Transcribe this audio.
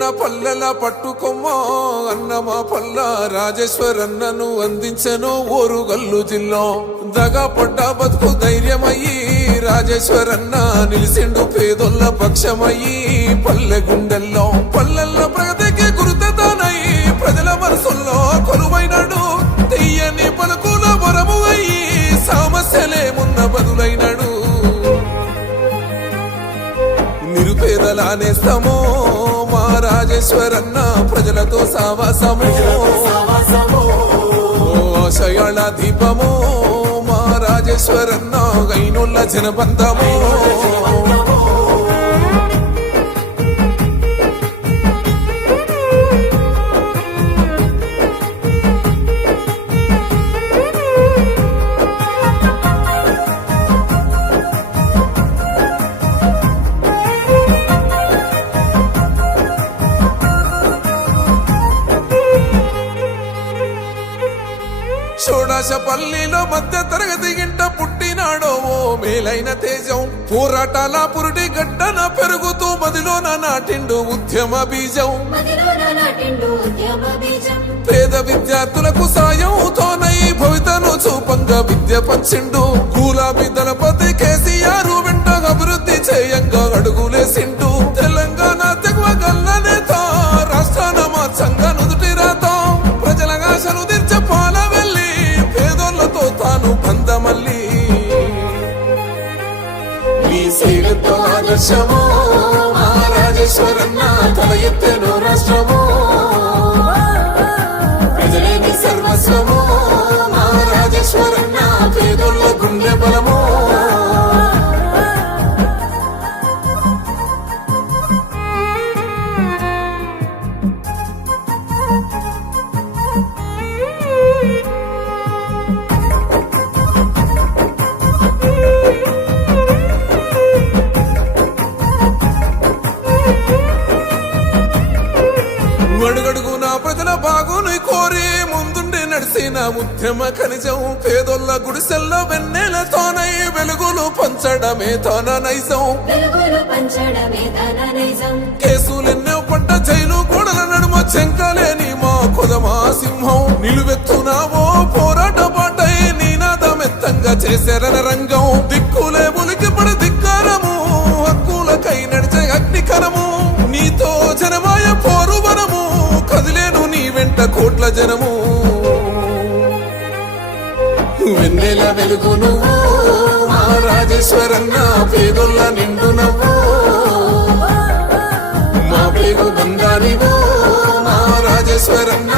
మన పల్లెల పట్టుకొమ్మో అన్నమా పల్ల రాజేశ్వరన్నను అందించెను ఓరుగల్లు జిల్లా దగా పడ్డ బతుకు ధైర్యమయ్యి రాజేశ్వరన్న నిలిసిండు పేదొల్ల పక్షమయ్యి పల్లె గుండెల్లో పల్లెల్ల ప్రగతికి గురుతతానై ప్రజల మనసుల్లో కొలువైనాడు తెయ్యని పలుకుల వరము అయ్యి సమస్యలేమున్న బదులైనాడు నిరుపేదల నేస్తమో మా రాజేశ్వరన్న ప్రజలతో సావాసమో ఆశయాల దీపమో మా రాజేశ్వరన్న గైనోళ్ళ జనబంధమో పల్లిలో మధ్య తరగతి ఇంట పుట్టినాడో ఓ మేలైన తేజం పోరాటాల పురుటి గడ్డన పెరుగుతూ మదిలోన నాటిండు ఉద్యమ బీజం పేద విద్యార్థులకు సాయంతోనై భవితను చూపంగా విద్య పంచిండు గులాబీ దళపతి కేసీఆర్ వెంట అభివృద్ధి చేయంగా అడుగులేసిండు తెలంగాణ తెగువ గల్ల నేత రాష్ట్రాన మార్చంగా నుదుటి రాత ప్రజల ఆశలు తీర్చే పాల వెళ్ళి పేదోళ్లతో తాను బంధమల్లి నీ శైలితో ఆదర్శమో మా రాజేశ్వరన్న తల ఎత్తెను రాష్ట్రమో ప్రజలేని సర్వస్వమో మా రాజేశ్వరన్న పేదోళ్ళ గుండె బలమో అడుగడుగున ప్రజల బాగుని కోరి ముందుండి నడిసిన ఉద్యమ ఖనిజం పేదోళ్ళ గుడిసెల్లో వెన్నెలతోనై వెలుగులు పంచడమే తన నైజం కేసులెన్నో పడ్డ జైలు గోడల నడుమ చెంకలేని మా కొదమా సింహం నిలువెత్తునావో పోరాట పాటై నీనాదమెత్తంగా చేశారన రంగం దిక్కులే ఉలికి పడి ధిక్కారము హక్కులకై నడిచే అగ్నికరము నీతో జనమాయ పోరువరము కదిలేను నీ వెంట కోట్ల జనము వెన్నెల వెలుగు నువ్వు మా రాజేశ్వరన్న పేదొల్ల నిండు నవ్వు మా పేరు బంగారివో మా రాజేశ్వరన్న